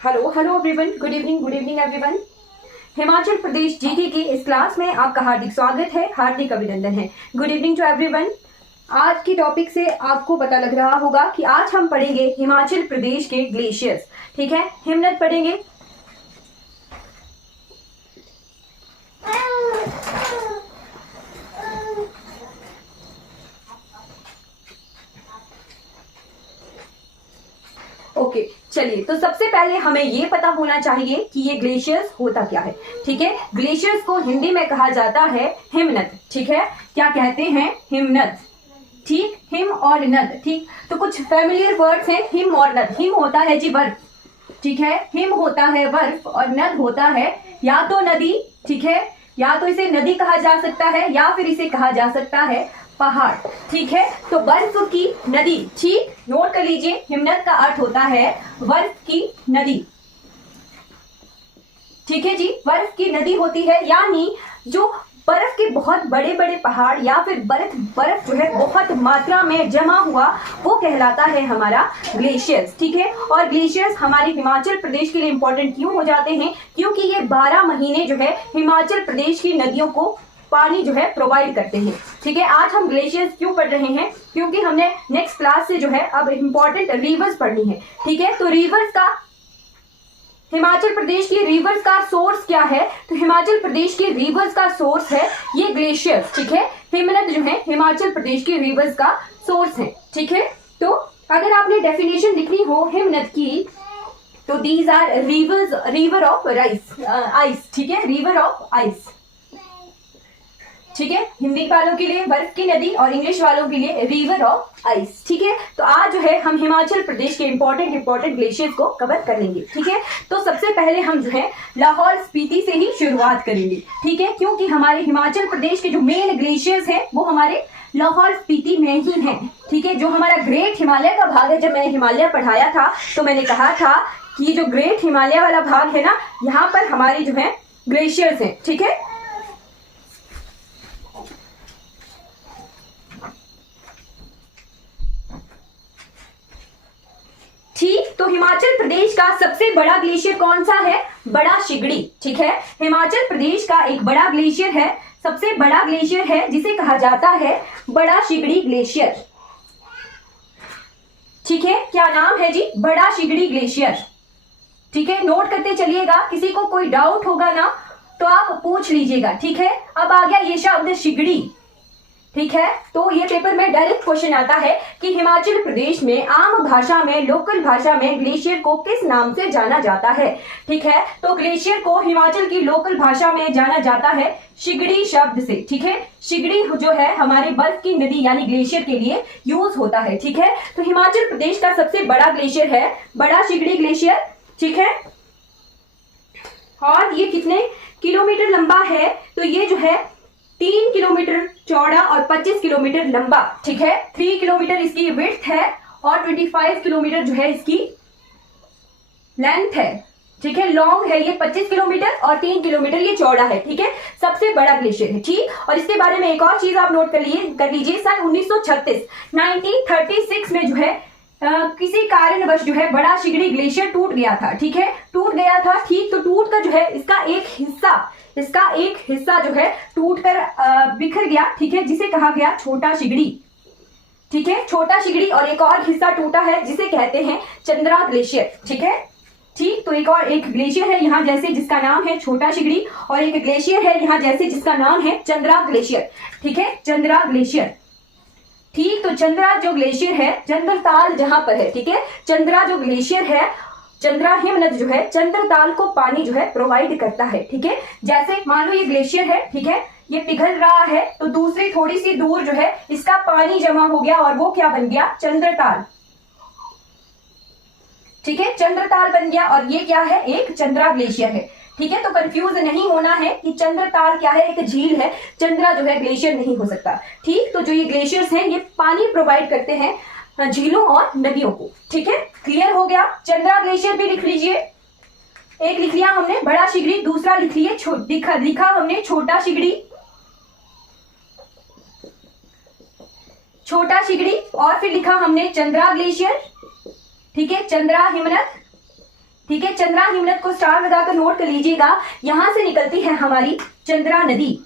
Hello hello everyone, good evening everyone. Himachal Pradesh GK की इस class में आपका हार्दिक स्वागत है, हार्दिक अभिनंदन है। Good evening to everyone. आज की टॉपिक से आपको पता लग रहा होगा कि आज हम पढ़ेंगे हिमाचल प्रदेश के ग्लेशियर्स। ठीक है, हिमनद पढ़ेंगे। ओके चलिए, तो सबसे पहले हमें ये पता होना चाहिए कि ये ग्लेशियर्स होता क्या है। ठीक है, ग्लेशियर्स को हिंदी में कहा जाता है हिमनद। ठीक है, क्या कहते हैं? हिमनद। ठीक, हिम और नद। ठीक, तो कुछ फैमिलियर वर्ड्स हैं हिम और नद। हिम होता है जी बर्फ। ठीक है, हिम होता है बर्फ और नद होता है या तो नदी। ठीक है, या तो इसे नदी कहा जा सकता है या फिर इसे कहा जा सकता है पहाड़। ठीक है, तो बर्फ की नदी। ठीक, नोट कर लीजिए, हिमनद का अर्थ होता है बर्फ की नदी। ठीक है जी, बर्फ की नदी होती है, यानी जो बर्फ के बहुत बड़े बड़े पहाड़ या फिर बर्फ जो है बहुत मात्रा में जमा हुआ, वो कहलाता है हमारा ग्लेशियर्स। ठीक है, और ग्लेशियर्स हमारे हिमाचल प्रदेश के लिए इंपॉर्टेंट क्यों हो जाते हैं? क्योंकि ये 12 महीने जो है हिमाचल प्रदेश की नदियों को पानी जो है प्रोवाइड करते हैं। ठीक है, आज हम ग्लेशियर्स क्यों पढ़ रहे हैं? क्योंकि हमने नेक्स्ट क्लास से जो है अब इंपॉर्टेंट रिवर्स पढ़नी है। ठीक है, तो रिवर्स का, हिमाचल प्रदेश की रिवर्स का सोर्स क्या है? तो हिमाचल प्रदेश की रिवर्स का सोर्स है ये ग्लेशियर्स। ठीक है, हिमनद जो है हिमाचल प्रदेश की रिवर्स का सोर्स है। ठीक है, तो अगर आपने डेफिनेशन लिखनी हो हिमनद की, तो these are river of ice. ठीक है, रिवर ऑफ आइस। ठीक है, हिंदी वालों के लिए बर्फ की नदी और इंग्लिश वालों के लिए रिवर ऑफ आइस। ठीक है, तो आज जो है हम हिमाचल प्रदेश के इंपॉर्टेंट ग्लेशियर्स को कवर कर लेंगे। ठीक है, तो सबसे पहले हम जो है लाहौल स्पीति से ही शुरुआत करेंगे। ठीक है, क्योंकि हमारे हिमाचल प्रदेश के जो मेन ग्लेशियर्स हैं वो हमारे लाहौल स्पीति में ही हैं। ठीक है, जो हमारा ग्रेट हिमालय का भाग है, जब मैंने हिमालय पढ़ाया था तो मैंने कहा था कि जो ग्रेट हिमालय वाला भाग है ना, यहाँ पर हमारे जो है ग्लेशियर्स हैं। ठीक है, ठीक, तो हिमाचल प्रदेश का सबसे बड़ा ग्लेशियर कौन सा है? बड़ा शिगड़ी। ठीक है, हिमाचल प्रदेश का एक बड़ा ग्लेशियर है, सबसे बड़ा ग्लेशियर है, जिसे कहा जाता है बड़ा शिगड़ी ग्लेशियर। ठीक है, क्या नाम है जी? बड़ा शिगड़ी ग्लेशियर। ठीक है, नोट करते चलिएगा, किसी को कोई डाउट होगा ना तो आप पूछ लीजिएगा। ठीक है, अब आ गया ये शब्द शिगड़ी। ठीक है, तो ये पेपर में डायरेक्ट क्वेश्चन आता है कि हिमाचल प्रदेश में आम भाषा में, लोकल भाषा में ग्लेशियर को किस नाम से जाना जाता है? ठीक है, तो ग्लेशियर को हिमाचल की लोकल भाषा में जाना जाता है शिगड़ी शब्द से। ठीक है, शिगड़ी जो है हमारे बर्फ की नदी यानी ग्लेशियर के लिए यूज होता है। ठीक है, तो हिमाचल प्रदेश का सबसे बड़ा ग्लेशियर है बड़ा शिगड़ी ग्लेशियर। ठीक है, और ये कितने किलोमीटर लंबा है? तो ये जो है 3 किलोमीटर चौड़ा और 25 किलोमीटर लंबा। ठीक है, 3 किलोमीटर इसकी विड्थ है और 25 किलोमीटर जो है इसकी लेंथ है। ठीक है, लॉन्ग है ये 25 किलोमीटर और 3 किलोमीटर ये चौड़ा है। ठीक है, सबसे बड़ा ग्लेशियर है। ठीक, और इसके बारे में एक और चीज आप नोट कर लीजिए, सन 1936 में जो है किसी कारणवश जो है बड़ा शिगड़ी ग्लेशियर टूट गया था। ठीक है, टूट गया था। ठीक, तो टूट कर जो है इसका एक हिस्सा जो है टूटकर बिखर गया। ठीक है, जिसे कहा गया छोटा शिगड़ी। ठीक है, छोटा शिगड़ी, और एक और हिस्सा टूटा है जिसे कहते हैं चंद्रा ग्लेशियर। ठीक है, ठीक, तो एक ग्लेशियर है यहाँ जैसे जिसका नाम है छोटा शिगड़ी, और एक ग्लेशियर है यहाँ जैसे जिसका नाम है चंद्रा ग्लेशियर। ठीक है, चंद्रा ग्लेशियर। ठीक, तो चंद्रा जो ग्लेशियर है, चंद्रताल जहां पर है। ठीक है, चंद्रा जो ग्लेशियर है, चंद्रा हिमनद जो है चंद्रताल को पानी जो है प्रोवाइड करता है। ठीक है, जैसे मान लो ये ग्लेशियर है, ठीक है, ये पिघल रहा है, तो दूसरी थोड़ी सी दूर जो है इसका पानी जमा हो गया और वो क्या बन गया? चंद्रताल। ठीक है, चंद्रताल बन गया, और ये क्या है? एक चंद्रा ग्लेशियर है। ठीक है, तो कंफ्यूज नहीं होना है कि चंद्रताल क्या है? एक झील है, चंद्रा जो है ग्लेशियर नहीं हो सकता। ठीक, तो जो ये ग्लेशियर्स हैं ये पानी प्रोवाइड करते हैं झीलों और नदियों को। ठीक है, क्लियर हो गया? चंद्रा ग्लेशियर भी लिख लीजिए, एक लिख लिया हमने बड़ा शिगड़ी, दूसरा लिख लिए लिखा हमने छोटा शिगड़ी, छोटा शिगड़ी, और फिर लिखा हमने चंद्रा ग्लेशियर। ठीक है, चंद्रा हिमनद, ठीक है, चंद्रा हिमनद को स्टार लगाकर नोट कर लीजिएगा। यहां से निकलती है हमारी चंद्रा नदी,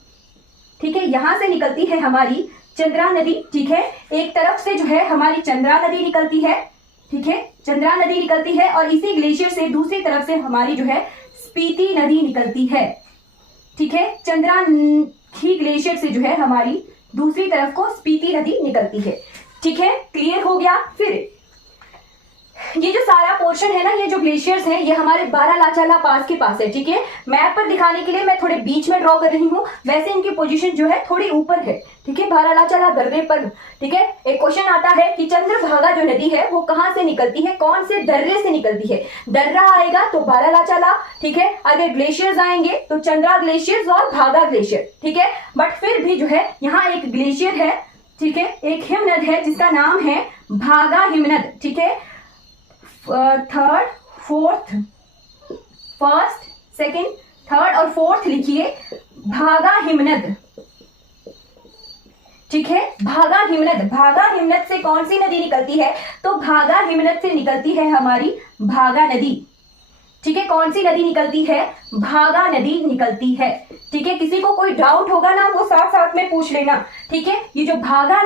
ठीक है, यहां से निकलती है हमारी चंद्रा नदी, ठीक है। एक तरफ से जो है हमारी चंद्रा नदी निकलती है, ठीक है, चंद्रा नदी निकलती है, और इसी ग्लेशियर से दूसरी तरफ से हमारी जो है स्पीति नदी निकलती है, ठीक है। चंद्रा ही ग्लेशियर से जो है हमारी दूसरी तरफ को स्पीति नदी निकलती है, ठीक है, क्लियर हो गया। फिर ये जो सारा पोर्शन है ना, ये जो ग्लेशियर्स हैं, ये हमारे बारालाचाला पास के पास है, ठीक है। मैप पर दिखाने के लिए मैं थोड़े बीच में ड्रॉ कर रही हूँ, वैसे इनकी पोजीशन जो है थोड़ी ऊपर है, ठीक है, बारालाचाला दर्रे पर, ठीक है। एक क्वेश्चन आता है कि चंद्रभागा जो नदी है वो कहाँ से निकलती है, कौन से दर्रे से निकलती है। दर्रा आएगा तो बारालाचाला, ठीक है, अगर ग्लेशियर्स आएंगे तो चंद्रा ग्लेशियर्स और भागा ग्लेशियर, ठीक है। बट फिर भी जो है यहाँ एक ग्लेशियर है, ठीक है, एक हिमनद है जिसका नाम है भागा हिमनद, ठीक है। Third, fourth, first, second, third और फोर्थ लिखिए, भागा हिमनद, ठीक है, भागा हिमनद। भागा हिमनद से कौन सी नदी निकलती है, तो भागा हिमनद से निकलती है हमारी भागा नदी, ठीक है। कौन सी नदी निकलती है, भागा नदी निकलती है, ठीक है। किसी को कोई डाउट होगा ना वो साथ साथ में पूछ लेना, ठीक है। ये जो भागा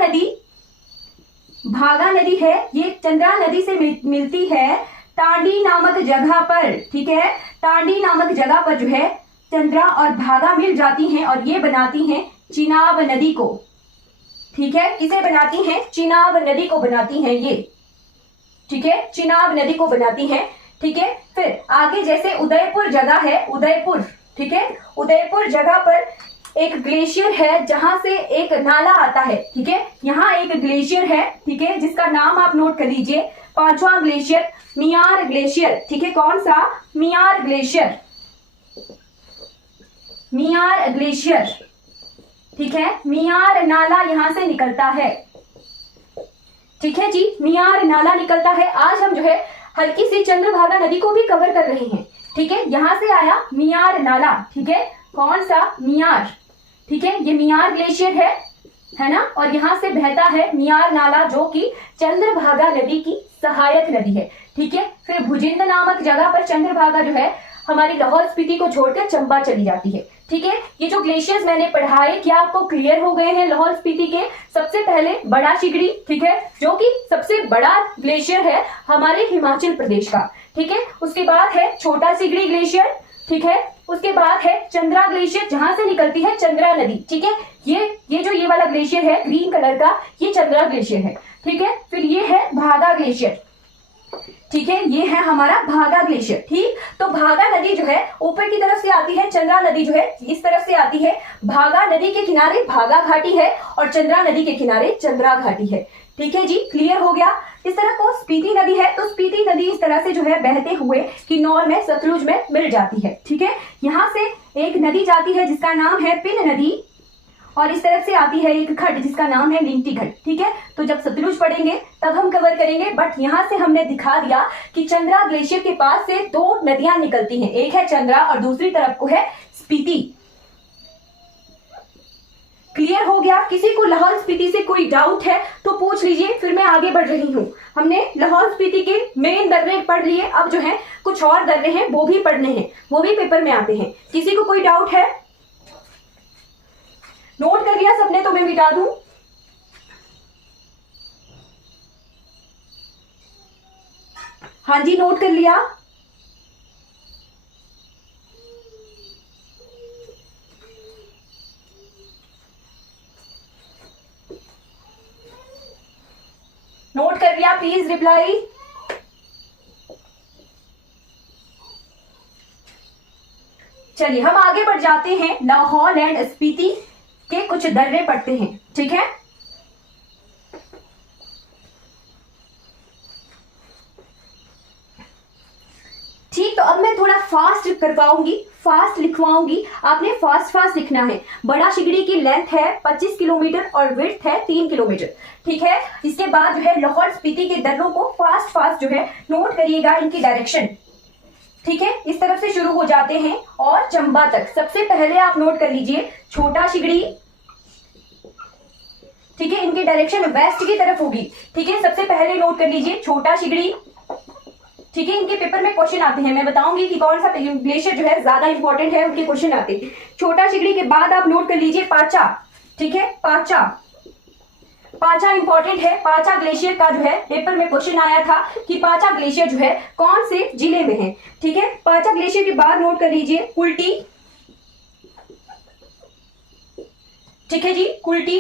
नदी है ये चंद्रा नदी से मिलती है तांडी नामक जगह पर, ठीक है। तांडी नामक जगह पर जो है चंद्रा और भागा मिल जाती हैं और ये बनाती हैं चिनाब नदी को, ठीक है। किसे बनाती हैं, चिनाब नदी को बनाती हैं ये, ठीक है, चिनाब नदी को बनाती हैं, ठीक है। फिर आगे जैसे उदयपुर जगह है, उदयपुर, ठीक है, उदयपुर जगह पर एक ग्लेशियर है जहां से एक नाला आता है, ठीक है। यहाँ एक ग्लेशियर है, ठीक है, जिसका नाम आप नोट कर लीजिए, पांचवा ग्लेशियर मियार ग्लेशियर, ठीक है। कौन सा, मियार ग्लेशियर, मियार ग्लेशियर, ठीक है। मियार नाला यहां से निकलता है, ठीक है जी, मियार नाला निकलता है। आज हम जो है हल्की सी चंद्रभागा नदी को भी कवर कर रहे हैं, ठीक है। यहां से आया मियार नाला, ठीक है, कौन सा, मियार, ठीक है, ये मियार ग्लेशियर है ना, और यहां से बहता है मियार नाला जो कि चंद्रभागा नदी की सहायक नदी है, ठीक है। फिर भुजिंद नामक जगह पर चंद्रभागा जो है हमारी लाहौल स्पीति को छोड़कर चंबा चली जाती है, ठीक है। ये जो ग्लेशियर्स मैंने पढ़ाए क्या आपको क्लियर हो गए हैं लाहौल स्पीति के। सबसे पहले बड़ा शिगड़ी, ठीक है, जो कि सबसे बड़ा ग्लेशियर है हमारे हिमाचल प्रदेश का, ठीक है। उसके बाद है छोटा सिगड़ी ग्लेशियर, ठीक है। उसके बाद है चंद्रा ग्लेशियर जहां से निकलती है चंद्रा नदी, ठीक है। ये जो ये वाला ग्लेशियर है ग्रीन कलर का, ये चंद्रा ग्लेशियर है, ठीक है। फिर ये है भागा ग्लेशियर, ठीक है, ये है हमारा भागा ग्लेशियर, ठीक। तो भागा नदी जो है ऊपर की तरफ से आती है, चंद्रा नदी जो है इस तरफ से आती है। भागा नदी के किनारे भागा घाटी है और चंद्रा नदी के किनारे चंद्रा घाटी है, ठीक है जी, क्लियर हो गया। इस तरह को स्पीति नदी है, तो स्पीति नदी इस तरह से जो है बहते हुए किन्नौर में सतलुज में मिल जाती है, ठीक है। यहाँ से एक नदी जाती है जिसका नाम है पिन नदी, और इस तरफ से आती है एक खड्ड जिसका नाम है लिंगटी खड्ड, ठीक है। तो जब सतलुज पढ़ेंगे तब हम कवर करेंगे, बट यहाँ से हमने दिखा दिया कि चंद्रा ग्लेशियर के पास से दो नदियां निकलती हैं, एक है चंद्रा और दूसरी तरफ को है स्पीति। क्लियर हो गया। किसी को लाहौल स्पीति से कोई डाउट है तो पूछ लीजिए, फिर मैं आगे बढ़ रही हूँ। हमने लाहौल स्पीति के मेन दर्रे पढ़ लिए, अब जो है कुछ और दर्रे हैं वो भी पढ़ने हैं, वो भी पेपर में आते हैं। किसी को कोई डाउट है, नोट कर लिया सबने तो मैं मिटा दूं। हाँ जी, नोट कर लिया। नोट कर लिया, प्लीज रिप्लाई। चलिए हम आगे बढ़ जाते हैं, लाहौल एंड स्पीति के कुछ दर्रे पढ़ते हैं, ठीक है। ठीक, तो अब मैं थोड़ा फास्ट करवाऊंगी, फास्ट लिखवाऊंगी, आपने फास्ट लिखना है। बड़ा शिगड़ी की लेंथ है 25 किलोमीटर और विड्थ है 3 किलोमीटर, ठीक है। इसके बाद जो है लाहौल स्पीति के दर्रों को फास्ट जो है नोट करिएगा, इनकी डायरेक्शन, ठीक है। इस तरफ से शुरू हो जाते हैं और चंबा तक। सबसे पहले आप नोट कर लीजिए छोटा शिगड़ी, ठीक है, इनकी डायरेक्शन वेस्ट की तरफ होगी, ठीक है। सबसे पहले नोट कर लीजिए छोटा शिगड़ी, ठीक है, इनके पेपर में क्वेश्चन आते हैं, मैं बताऊंगी कि कौन सा ग्लेशियर जो है ज्यादा इंपॉर्टेंट है, उनके क्वेश्चन आते हैं। छोटा शिगड़ी के बाद आप नोट कर लीजिए पाचा। ठीक है, पाचा, पाचा इंपॉर्टेंट है। पाचा ग्लेशियर का जो है पेपर में क्वेश्चन आया था कि पाचा ग्लेशियर जो है कौन से जिले में है। ठीक है, पाचा ग्लेशियर के बाद नोट कर लीजिए कुल्टी। ठीक है जी, कुल्टी।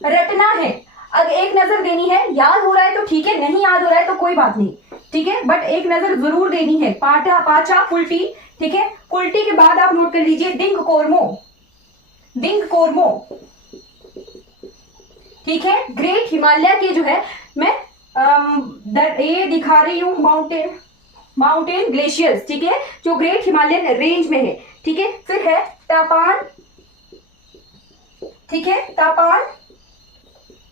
रटना है, अब एक नजर देनी है, याद हो रहा है तो ठीक है, नहीं याद हो रहा है तो कोई बात नहीं। ठीक है, बट एक नजर जरूर देनी है। पाटा, पाचा, कुल्टी। ठीक है, कुल्टी के बाद आप नोट कर लीजिए डिंग कोरमो। डिंग कोरमो। ठीक है, ग्रेट हिमालय के जो है मैं ये दिखा रही हूं माउंटेन ग्लेशियर्स। ठीक है, जो ग्रेट हिमालयन रेंज में है। ठीक है, फिर है तापान। ठीक है, तापान।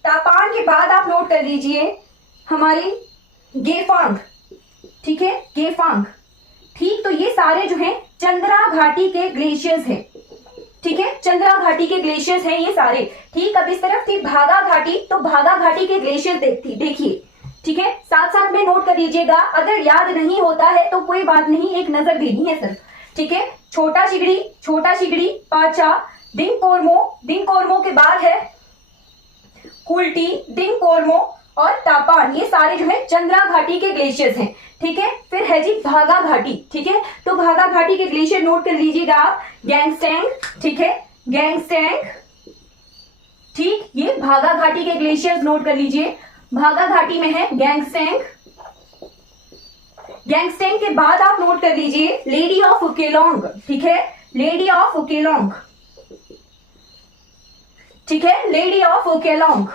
तापान के बाद आप नोट कर लीजिए हमारी गेफांग। ठीक है, गेफांग। ठीक, तो ये सारे जो हैं चंद्रा घाटी के ग्लेशियर्स हैं। ठीक है, चंद्रा घाटी के ग्लेशियर्स हैं ये सारे। ठीक, अब इस तरफ थी भागा घाटी, तो भागा घाटी के ग्लेशियर देखिए। ठीक है, साथ साथ में नोट कर लीजिएगा, अगर याद नहीं होता है तो कोई बात नहीं, एक नजर देनी है सिर्फ। ठीक है, छोटा शिगड़ी, पाचा, डिंग कोरमो के बाद है कुल्टी, डिंग कोरमो और तापान, ये सारे जो है चंद्रा घाटी के ग्लेशियर्स हैं। ठीक है, फिर है जी भागा घाटी। ठीक है, तो भागा घाटी के ग्लेशियर नोट कर लीजिएगा आप, गैंगस्टैंग। ठीक है, गैंगस्टैंग। ठीक, ये भागा घाटी के ग्लेशियर्स नोट कर लीजिए, भागा घाटी में है गैंगस्टैंग। गैंगस्टैंग के बाद आप नोट कर लीजिए लेडी ऑफ केलोंग। ठीक है, लेडी ऑफ केलोंग। ठीक है, लेडी ऑफ केलोंग।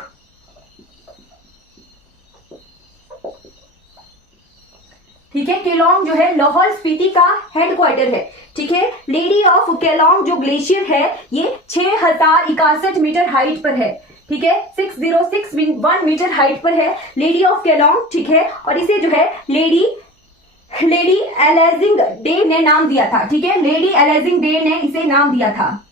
ठीक है, केलोंग जो है लाहौल स्पीति का हेडक्वार्टर है। ठीक है, लेडी ऑफ केलोंग जो ग्लेशियर है ये 6061 मीटर हाइट पर है। ठीक है, 6061 मीटर हाइट पर है लेडी ऑफ केलोंग। ठीक है, और इसे जो है लेडी एलेजिंग डे ने नाम दिया था। ठीक है, लेडी एलेजिंग डे ने इसे नाम दिया था।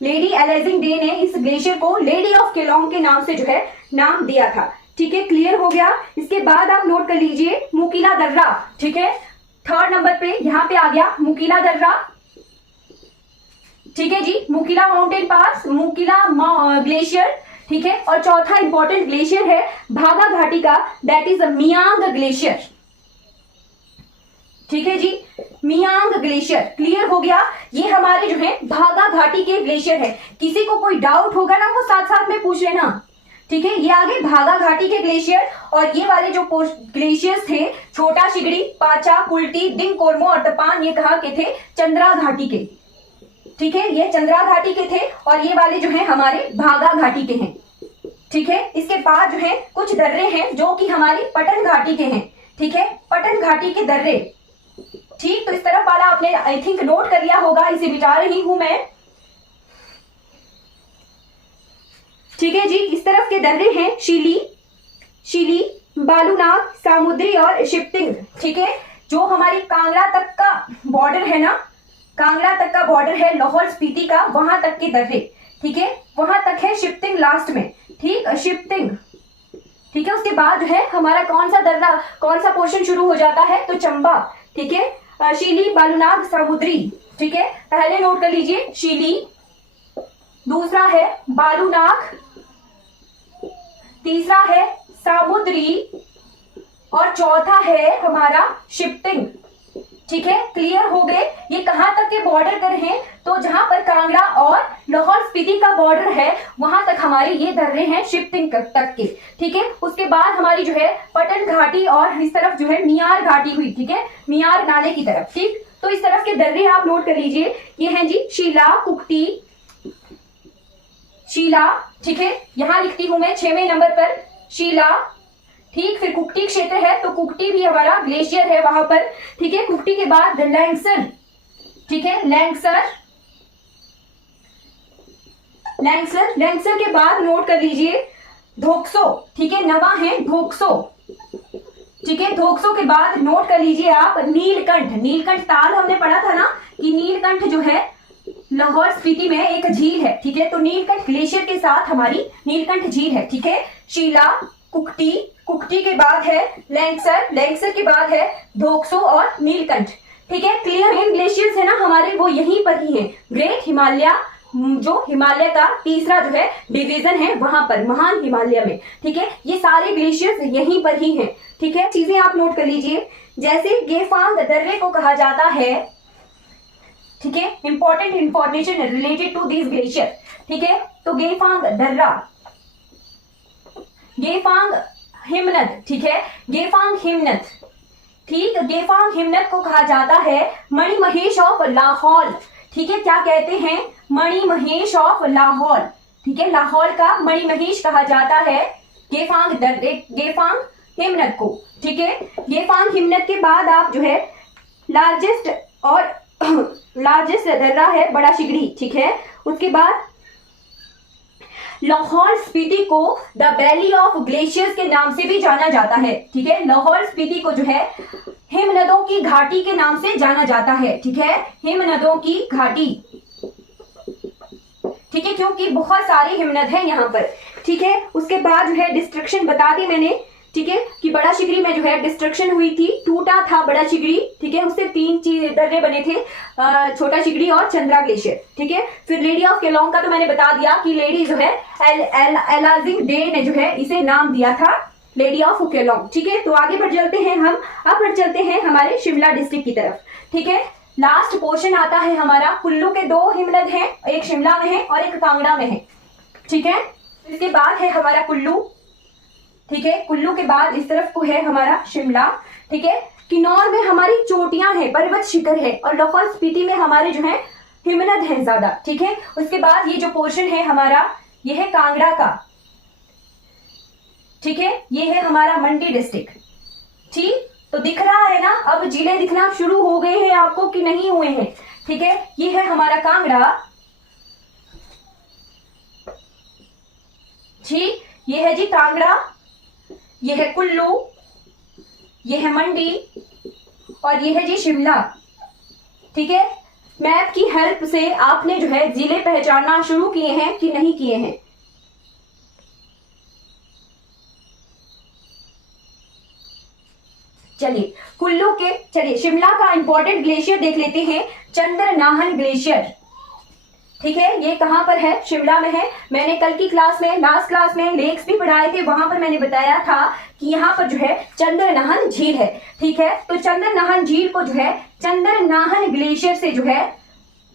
लेडी एलेजिंग डे ने इस ग्लेशियर को लेडी ऑफ केलोंग के नाम से जो है नाम दिया था। ठीक है, क्लियर हो गया। इसके बाद आप नोट कर लीजिए मुकीला दर्रा। ठीक है, 3rd नंबर पे यहां पे आ गया मुकीला दर्रा। ठीक है जी, मुकीला माउंटेन पास, मुकीला ग्लेशियर। ठीक है, और चौथा इंपॉर्टेंट ग्लेशियर है भागा घाटी का, दैट इज मियांग ग्लेशियर। ठीक है जी, मियांग ग्लेशियर। क्लियर हो गया, ये हमारे जो है भागा घाटी के ग्लेशियर है। किसी को कोई डाउट होगा ना वो साथ साथ में पूछ लेना। ठीक है, ये आगे भागा घाटी के ग्लेशियर, और ये वाले जो ग्लेशियर्स थे छोटा शिगड़ी, पाचा, कुल्टी, डिंग कोरमो और तपान, ये कहाँ के थे? चंद्रा घाटी के। ठीक है, ये चंद्रा घाटी के थे, और ये वाले जो है हमारे भागा घाटी के हैं। ठीक है, इसके बाद जो है कुछ दर्रे हैं जो कि हमारी पटन घाटी के हैं। ठीक है, पटन घाटी के दर्रे। ठीक, तो इस तरफ वाला आपने आई थिंक नोट कर लिया होगा, इसे बिता रही हूं मैं। ठीक है जी, इस तरफ के दर्रे हैं शीली, बालूनाग, सामुद्री और शिप्तिंग। ठीक है, जो हमारी कांगड़ा तक का बॉर्डर है ना, कांगड़ा तक का बॉर्डर है लाहौल स्पीति का, वहां तक के दर्रे। ठीक है, वहां तक है शिप्तिंग लास्ट में। ठीक, शिप्तिंग। ठीक है, उसके बाद जो है हमारा कौन सा दर्रा, कौन सा पोर्शन शुरू हो जाता है? तो चंबा। ठीक है, शीली, बालूनाग, सामुद्री। ठीक है, पहले नोट कर लीजिए शीली, दूसरा है बालूनाग, तीसरा है सामुद्री और चौथा है हमारा शिप्तिंग। ठीक है, क्लियर हो गए। ये कहां तक के बॉर्डर पर हैं? तो जहां पर कांगड़ा और लाहौल स्पीति का बॉर्डर है वहां तक हमारे ये दर्रे हैं शिप्तिंग तक के। ठीक है, उसके बाद हमारी जो है पटन घाटी और इस तरफ जो है मियार घाटी हुई। ठीक है, मियार नाले की तरफ। ठीक, तो इस तरफ के दर्रे आप नोट कर लीजिए, ये हैं जी शीला, कुक्टी, शीला। ठीक है, यहां लिखती हूं मैं 6वें नंबर पर शीला। ठीक, फिर कुक्टी क्षेत्र है, तो कुक्टी भी हमारा ग्लेशियर है वहां पर। ठीक है, कुक्टी के बाद लैंगसर। ठीक है, लैंगसर के बाद नोट कर लीजिए धोक्सो। ठीक है, नवा है धोक्सो। ठीक है, धोक्सो के बाद नोट कर लीजिए आप नीलकंठ ताल हमने पढ़ा था ना कि नीलकंठ जो है लाहौल स्पीति में एक झील है। ठीक है, तो नीलकंठ ग्लेशियर के साथ हमारी नीलकंठ झील है। ठीक है, शीला, कुक्टी, कुक्टी के बाद है लैंगसर, लैंगसर के बाद है धोक्सो और नीलकंठ। ठीक है, क्लियर। मेन ग्लेशियर्स है ना हमारे वो यहीं पर ही है। ग्रेट हिमालय, जो हिमालय का तीसरा जो है डिवीजन है वहां पर, महान हिमालय में। ठीक है, ये सारे ग्लेशियर्स यहीं पर ही हैं। ठीक है, चीजें आप नोट कर लीजिए। जैसे गेफांग दर्रे को कहा जाता है, ठीक है, important information related to this glacier. ठीक है, तो गेफांग दर्रा, गेफांग हिमनद, ठीक है, गेफांग हिमनद, ठीक, गेफांग हिमनद को कहा जाता है मणिमहेश ऑफ लाहौल। ठीक है, क्या कहते हैं? मणिमहेश ऑफ लाहौल। ठीक है, लाहौल का मणिमहेश कहा जाता है गेफांग दर्रे, गेफांग हिमनद को। ठीक है, गेफांग हिमनद के बाद आप जो है लार्जेस्ट और लार्जेस्ट दर्रा है बड़ा शिगड़ी। ठीक है, उसके बाद लाहौल स्पीति को द वैली ऑफ ग्लेशियर्स के नाम से भी जाना जाता है। ठीक है, लाहौल स्पीति को जो है हिमनदों की घाटी के नाम से जाना जाता है। ठीक है, हिमनदों की घाटी। ठीक है, क्योंकि बहुत सारी हिमनद है यहाँ पर। ठीक है, उसके बाद जो है डिस्ट्रक्शन बता दी मैंने। ठीक है, कि बड़ा शिगरी में जो है डिस्ट्रक्शन हुई थी, टूटा था बड़ा शिगरी। ठीक है, उससे 3 दर्रे बने थे, छोटा शिगरी और चंद्रा ग्लेशियर। ठीक है, फिर लेडी ऑफ केलोंग का तो मैंने बता दिया कि लेडी जो है एलाजिंग डे ने जो है इसे नाम दिया था लेडी ऑफ केलोंग। ठीक है, तो आगे बढ़ चलते हैं हम, अब बढ़ चलते हैं हमारे शिमला डिस्ट्रिक्ट की तरफ। ठीक है, लास्ट पोर्शन आता है हमारा। कुल्लू के 2 हिमनद हैं, एक शिमला में है और एक कांगड़ा में है। ठीक है, इसके बाद है हमारा कुल्लू। ठीक है, कुल्लू के बाद इस तरफ को है हमारा शिमला। ठीक है, किन्नौर में हमारी चोटियां हैं, पर्वत शिखर है, और लाहौल स्पीति में हमारे जो है हिमनद हैं ज्यादा। ठीक है, उसके बाद ये जो पोर्शन है हमारा, ये है कांगड़ा का। ठीक है, ये है हमारा मंडी डिस्ट्रिक्ट। ठीक, तो दिख रहा है ना, अब जिले दिखना शुरू हो गए हैं आपको कि नहीं हुए हैं? ठीक है, ये है हमारा कांगड़ा। ठीक, ये है जी कांगड़ा, ये है कुल्लू, ये है मंडी और ये है जी शिमला। ठीक है, मैप की हेल्प से आपने जो है जिले पहचानना शुरू किए हैं कि नहीं किए हैं? चलिए कुल्लू के, चलिए शिमला का इंपॉर्टेंट ग्लेशियर देख लेते हैं, चंद्रनाहन ग्लेशियर। ठीक है, ये कहां पर है? शिमला में है। मैंने कल की क्लास में, लास्ट क्लास में लेक्स भी पढ़ाए थे, वहां पर मैंने बताया था कि यहाँ पर जो है चंद्रनाहन झील है। ठीक है, तो चंद्रनाहन झील को जो है चंद्रनाहन ग्लेशियर से जो है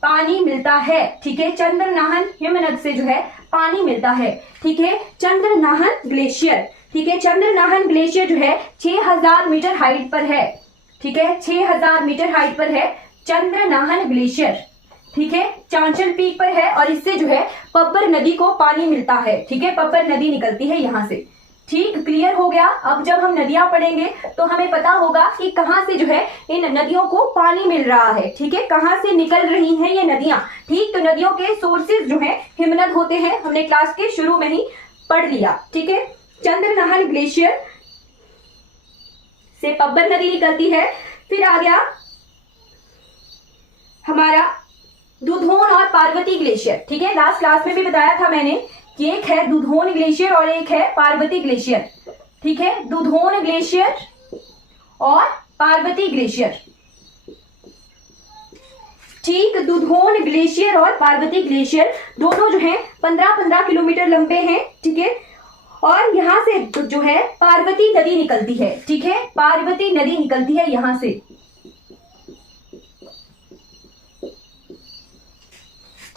पानी मिलता है। ठीक है, चंद्रनाहन हिमनद से जो है पानी मिलता है। ठीक है, चंद्रनाहन ग्लेशियर। ठीक है, चंद्रनाहन ग्लेशियर जो है 6000 मीटर हाइट पर है। ठीक है, 6000 मीटर हाइट पर है चंद्रनाहन ग्लेशियर। ठीक है, चांचल पीक पर है और इससे जो है पब्बर नदी को पानी मिलता है। ठीक है, पब्बर नदी निकलती है यहाँ से। ठीक, क्लियर हो गया। अब जब हम नदियां पढ़ेंगे तो हमें पता होगा कि कहाँ से जो है इन नदियों को पानी मिल रहा है। ठीक है, कहाँ से निकल रही हैं ये नदियां। ठीक, तो नदियों के सोर्सेज जो है हिमनद होते हैं, हमने क्लास के शुरू में ही पढ़ लिया। ठीक है, चंद्रनाहन ग्लेशियर से पब्बर नदी निकलती है। फिर आ गया हमारा दुधोन और पार्वती ग्लेशियर। ठीक है, लास्ट क्लास में भी बताया था मैंने कि एक है दुधोन ग्लेशियर और एक है पार्वती ग्लेशियर। ठीक है, दुधोन ग्लेशियर और पार्वती ग्लेशियर। ठीक, दुधोन ग्लेशियर और पार्वती ग्लेशियर दोनों जो है 15-15 किलोमीटर लंबे हैं। ठीक है, और यहां से जो है पार्वती नदी निकलती है। ठीक है, पार्वती नदी निकलती है यहां से।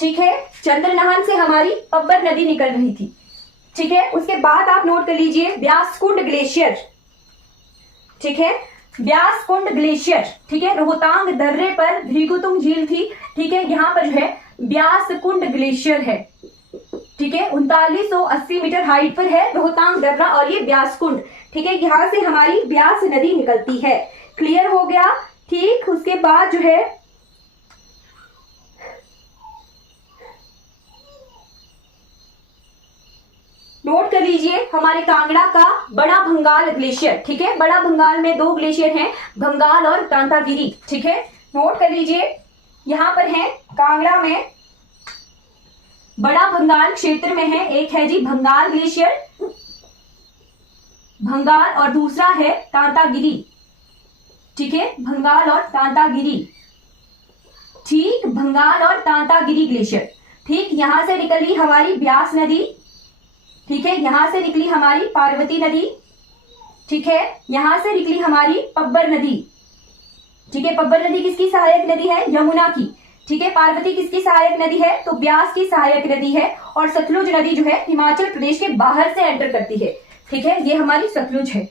ठीक है, चंद्रनाहन से हमारी पब्बर नदी निकल रही थी। ठीक है, उसके बाद आप नोट कर लीजिए व्यासकुंड ग्लेशियर। ठीक है, व्यासकुंड ग्लेशियर। ठीक है, रोहतांग दर्रे पर भृगुतुंग झील थी। ठीक है, यहाँ पर जो है व्यासकुंड ग्लेशियर है। ठीक है, 3980 मीटर हाइट पर है रोहतांग दर्रा और ये व्यासकुंड। ठीक है, यहाँ से हमारी व्यास नदी निकलती है। क्लियर हो गया? ठीक, उसके बाद जो है नोट कर लीजिए हमारे कांगड़ा का बड़ा भंगाल ग्लेशियर। ठीक है, बड़ा भंगाल में 2 ग्लेशियर हैं, भंगाल और कांतागिरी। ठीक है, नोट कर लीजिए, यहां पर है कांगड़ा में बड़ा भंगाल क्षेत्र में है, एक है जी भंगाल ग्लेशियर भंगाल और दूसरा है तांतागिरी। ठीक है, भंगाल और तांतागिरी। ठीक, भंगाल और तांतागिरी ग्लेशियर। ठीक, यहां से निकली हमारी ब्यास नदी। ठीक है, यहां से निकली हमारी पार्वती नदी। ठीक है, यहां से निकली हमारी पब्बर नदी। ठीक है, पब्बर नदी किसकी सहायक नदी है? यमुना की। ठीक है, पार्वती किसकी सहायक नदी है? तो ब्यास की सहायक नदी है। और सतलुज नदी जो है हिमाचल प्रदेश के बाहर से एंटर करती है। ठीक है, ये हमारी सतलुज है।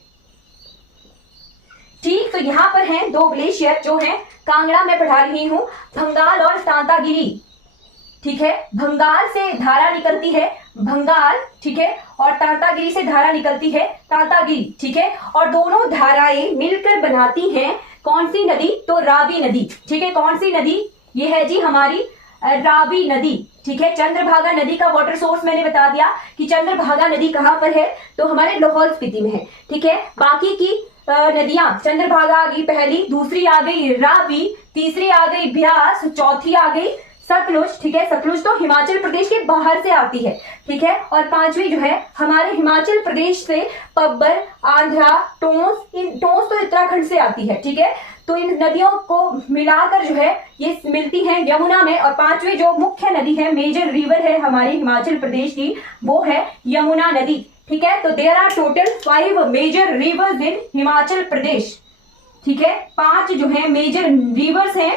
ठीक, तो यहाँ पर हैं दो ग्लेशियर जो हैं कांगड़ा में पढ़ा रही हूं, भंगाल और तांतागिरी। ठीक है, भंगाल से धारा निकलती है भंगाल। ठीक है, और तांतागिरी से धारा निकलती है तांतागिरी। ठीक है, और दोनों धाराएं मिलकर बनाती हैं कौन सी नदी? तो रावी नदी। ठीक है, कौन सी नदी? ये है जी हमारी रावी नदी। ठीक है, चंद्रभागा नदी का वाटर सोर्स मैंने बता दिया कि चंद्रभागा नदी कहां पर है? तो हमारे लाहौल स्पीति में है। ठीक है, बाकी की नदियां, चंद्रभागा आ गई पहली, दूसरी आ गई रावी, तीसरी आ गई ब्यास, चौथी आ गई सतलुज। ठीक है, सतलुज तो हिमाचल प्रदेश के बाहर से आती है। ठीक है, और पांचवी जो है हमारे हिमाचल प्रदेश से पब्बर, आंध्रा, टोंस, टोंस तो उत्तराखंड से आती है। ठीक है, तो इन नदियों को मिलाकर जो है ये मिलती है यमुना में। और पांचवी जो मुख्य नदी है, मेजर रिवर है हमारी हिमाचल प्रदेश की, वो है यमुना नदी। ठीक है, तो there are total 5 major rivers in Himachal Pradesh. ठीक है, 5 जो है मेजर रिवर्स हैं।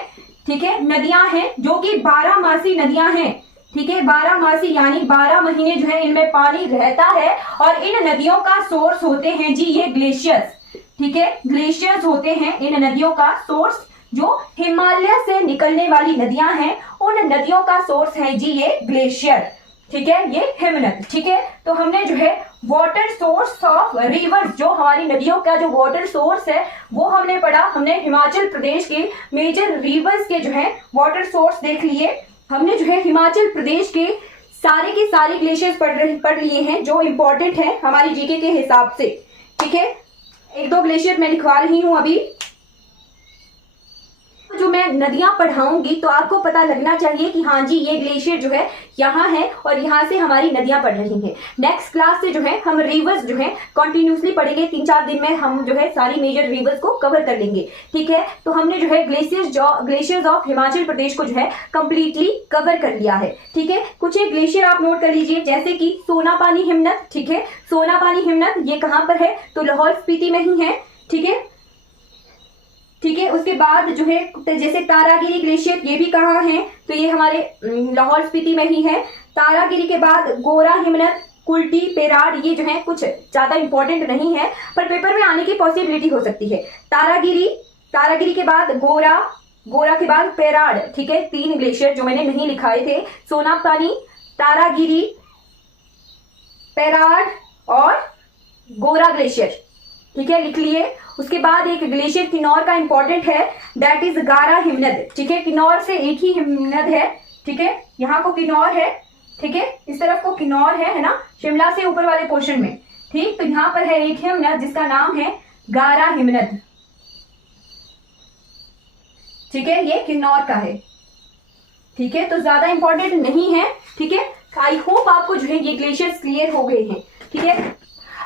ठीक है, नदियां हैं जो कि 12 नदियां हैं। ठीक है, 12 यानी 12 महीने जो है इनमें पानी रहता है। और इन नदियों का सोर्स होते हैं जी ये ग्लेशियर्स। ठीक है, ग्लेशियर्स होते हैं इन नदियों का सोर्स। जो हिमालय से निकलने वाली नदियां हैं उन नदियों का सोर्स है जी ये ग्लेशियर। ठीक है, ये हिमनद। ठीक है, तो हमने जो है वाटर सोर्स ऑफ रिवर्स, जो हमारी नदियों का जो वाटर सोर्स है वो हमने पढ़ा। हमने हिमाचल प्रदेश के मेजर रिवर्स के जो है वाटर सोर्स देख लिए। हमने जो है हिमाचल प्रदेश के सारे ग्लेशियर्स पढ़ लिए हैं जो इंपॉर्टेंट है हमारी जीके के हिसाब से। ठीक है, 1-2 ग्लेशियर मैं लिखवा रही हूं अभी। जो मैं नदियां पढ़ाऊंगी तो आपको पता लगना चाहिए कि हाँ जी ये ग्लेशियर जो है यहाँ है और यहाँ से हमारी नदियां पड़ रही हैं। नेक्स्ट क्लास से जो है हम रिवर्स जो है कंटिन्यूसली पढ़ेंगे। 3-4 दिन में हम जो है सारी मेजर रिवर्स को कवर कर लेंगे। ठीक है, तो हमने जो है ग्लेशियर्स ऑफ हिमाचल प्रदेश को जो है कंप्लीटली कवर कर लिया है। ठीक है, कुछ एक ग्लेशियर आप नोट कर लीजिए, जैसे कि सोनापानी हिमनद। ठीक है, सोनापानी हिमनद ये कहाँ पर है? तो लाहौल स्पीति में ही है। ठीक है, ठीक है, उसके बाद जो है जैसे तारागिरी ग्लेशियर, ये भी कहाँ है? तो ये हमारे लाहौल स्पीति में ही है। तारागिरी के बाद गोरा हिमनद, कुल्टी, पेराड, ये जो है कुछ ज्यादा इंपॉर्टेंट नहीं है पर पेपर में आने की पॉसिबिलिटी हो सकती है। तारागिरी के बाद गोरा के बाद पेराड। ठीक है, 3 ग्लेशियर जो मैंने नहीं लिखाए थे, सोनापानी, तारागिरी, पेराड और गोरा ग्लेशियर। ठीक है, लिख लिए। उसके बाद एक ग्लेशियर किन्नौर का इंपॉर्टेंट है, दैट इज गारा हिमनद। ठीक है, किन्नौर से एक ही हिमनद है। ठीक है, यहाँ को किन्नौर है। ठीक है, इस तरफ को किन्नौर है ना, शिमला से ऊपर वाले पोर्शन में। ठीक, तो यहाँ पर है एक हिमनद जिसका नाम है गारा हिमनद। ठीक है, ये किन्नौर का है। ठीक है, तो ज्यादा इंपॉर्टेंट नहीं है। ठीक है, आई होप आपको जो है ये ग्लेशियर्स क्लियर हो गए हैं। ठीक है,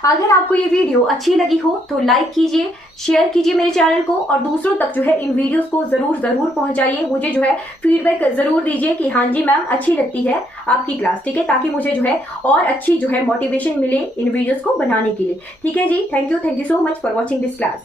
अगर आपको ये वीडियो अच्छी लगी हो तो लाइक कीजिए, शेयर कीजिए मेरे चैनल को और दूसरों तक जो है इन वीडियोस को जरूर पहुंचाइए। मुझे जो है फीडबैक जरूर दीजिए कि हाँ जी मैम अच्छी लगती है आपकी क्लास। ठीक है, ताकि मुझे जो है और अच्छी जो है मोटिवेशन मिले इन वीडियोस को बनाने के लिए। ठीक है जी, thank you so much for watching this class.